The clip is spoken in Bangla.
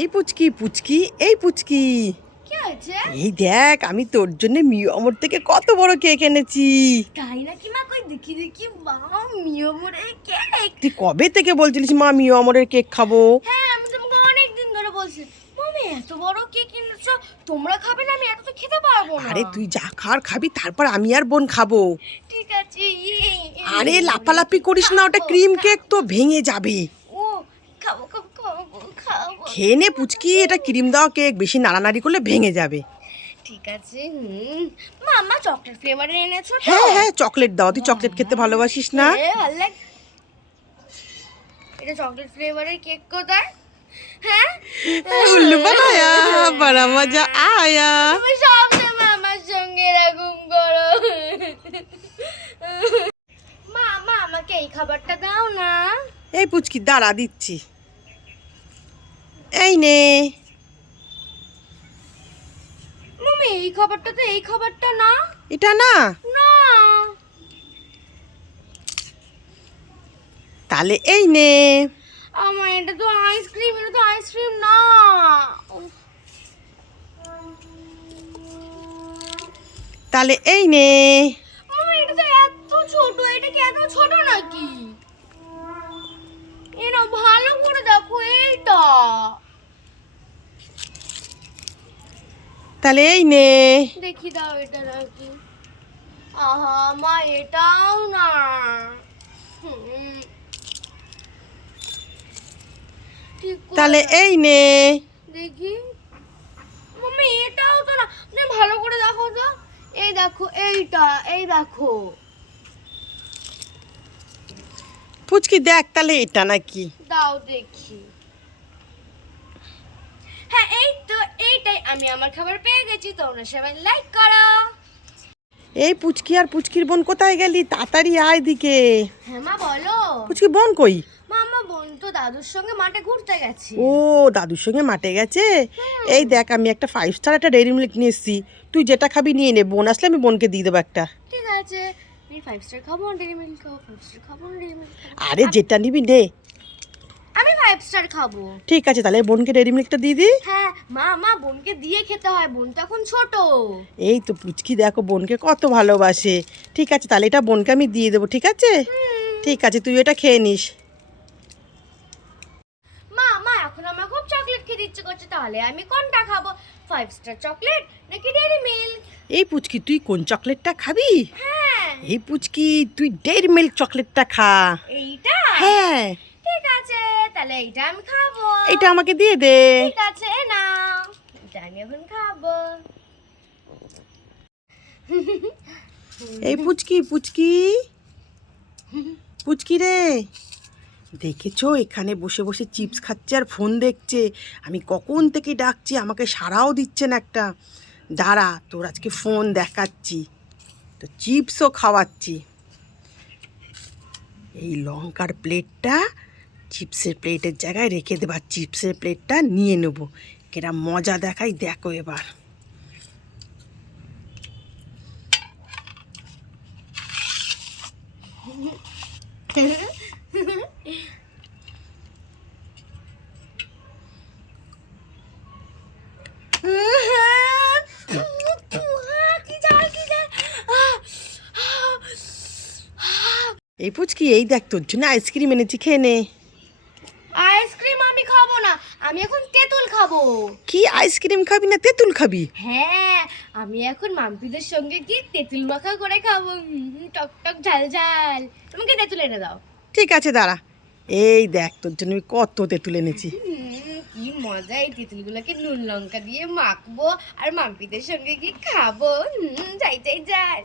এই পুচকি পুচকি এই পুচকি, কি হয়েছে? এই দেখ আমি তোর জন্য মিও আমর থেকে কত বড় কেক এনেছি। তাই নাকি মা? কই দেখি দেখি। বাহ, মিয়মরের কেক! তুই কবে থেকে বলছিলিস মা মিও আমরের কেক খাবো? হ্যাঁ, আমি তোমাকে অনেক দিন ধরে বলছি মামি এত বড় কেক এনেছো, তোমরা খাবে না? আমি এত তো খেতে পারবো না। আরে তুই যা খার খাবি, তারপর আমি আর বোন খাবো। ঠিক আছে। আরে লাফালাফি করিস না, ওটা ক্রিম কেক তো ভেঙে যাবে। ও, খাবো খাবো খাবো খাবো। খেয়ে নে পুচকি, এটা ক্রিম দেওয়া কেক, বেশি নাড়ানাড়ি করলে ভেঙে যাবে। ঠিক আছে। মামা চকলেট ফ্লেভারের এনেছো তো? হ্যাঁ হ্যাঁ, চকলেট দাও, তুই চকলেট খেতে ভালোবাসিস না? হ্যাঁ, ভালো লাগে। এটা চকলেট ফ্লেভারের কেক কোথায়? হ্যাঁ, উল্লু বানায়া, বড়া মজা আয়া। তুমি সবসময় আমার সঙ্গে এরকম করো। মা আমাকে এই খাবারটা দাও না। এই পুচকি দাঁড়া, দিচ্ছি। এই নে। মামি এই খাবারটা না। এটা না? না, তাহলে এই নে। আমার এটা তো আইসক্রিম না। তাহলে এই নে। মামি এটা তো এত ছোট, এটা কি এত ছোট নাকি? এরা ভালো করে দেখো এইটা। তাহলে এই নে। দেখি দাও এটা নাকি। আহা মা, এটাও না। ঠিক করে তাহলে এই নে। দেখি। মাম্মি এটাও তো না। তুমি ভালো করে দেখো তো। এই দেখো এইটা, এই দেখো। পুচকি দেখ তাহলে এটা নাকি। দাও দেখি। হ্যাঁ, এই তো এইটাই। আমি আমার খাবার পেয়ে গেছি। তোমরা সবাই লাইক করো। এই পুচকি আর পুচকির বোন কোথায় গেলি? তাড়াতাড়ি আয় দিকে। হ্যাঁ মা, বলো। পুচকি বোন কই? মামা বোন তো দাদুর সঙ্গে মাঠে ঘুরতে গেছে। ও, দাদুর সঙ্গে মাঠে গেছে। এই দেখ আমি একটা 5 স্টার একটা ডেইরি মিল্ক নিয়ে এসেছি, তুই যেটা খাবি নিয়ে নে, বোন আসলে আমি বোনকে দিয়ে দেবো একটা। ঠিক আছে। আমি 5 স্টার খাবো, ডেইরি মিল্ক খাবো। 5 স্টার খাবো, ডেইরি মিল্ক খাবো। আরে যেটা নিবি নে। আমি 5 স্টার খাবো। ঠিক আছে, তাহলে বোনকে ডেইরি মিল্কটা দিয়ে দি। হ্যাঁ মা বোনকে দিয়ে খেতে হয়, বোন তো এখন ছোট। এই তো পুচকি দেখো বোনকে কত ভালোবাসে। ঠিক আছে, তাহলে এটা বোনকে আমি দিয়ে দেবো, ঠিক আছে? ঠিক আছে, তুই এটা খেয়ে নিস। মা এখন আমার খুব চকলেট খেতে ইচ্ছে করছে, তাহলে আমি কোনটা খাবো? 5 স্টার চকলেট নাকি ডেইরি মিল্ক? এই পুচকি তুই কোন চকলেটটা খাবি? হ্যাঁ, এই পুচকি তুই ডেইরি মিল্ক চকলেটটা খা। এইটা? হ্যাঁ, ঠিক আছে, তাহলে এইটা আমি খাবো। এটা আমাকে দিয়ে দে। ঠিক আছে, না এটা আমি এখন খাবো। এই পুচকি পুচকি পুচকি রে, দেখেছো এখানে বসে বসে চিপস খাচ্ছে আর ফোন দেখছে। আমি কখন থেকে ডাকছি, আমাকে সাড়াও দিচ্ছে না একটা। দাঁড়া, তোর আজকে ফোন দেখাচ্ছি, তো চিপসও খাওয়াচ্ছি। এই লঙ্কার প্লেটটা চিপসের প্লেটের জায়গায় রেখে দেবার, চিপসের প্লেটটা নিয়ে নেবো। কেরা মজা দেখাই দেখো এবার। এই পুচকি এই দেখ তোর জন্য আইসক্রিম এনেছি, খেয়ে নে। আইসক্রিম আমি খাবো না, আমি এখন তেঁতুল খাবো। কি আইসক্রিম খাবি না তেঁতুল খাবি? হ্যাঁ, আমি এখন মাম্পিদের সঙ্গে কি তেঁতুল মাখা করে খাবো। টক টক ঝাল ঝাল। তোমাকে তেঁতুল এনে দাও। ঠিক আছে দাঁড়া, এই দেখ তোর জন্য আমি কত তেঁতুল এনেছি। কি মজা! এই তেঁতুলগুলোকে নুন লঙ্কা দিয়ে মাখবো আর মাম্পিদের সঙ্গে কি খাবো। যাই যাই যাই।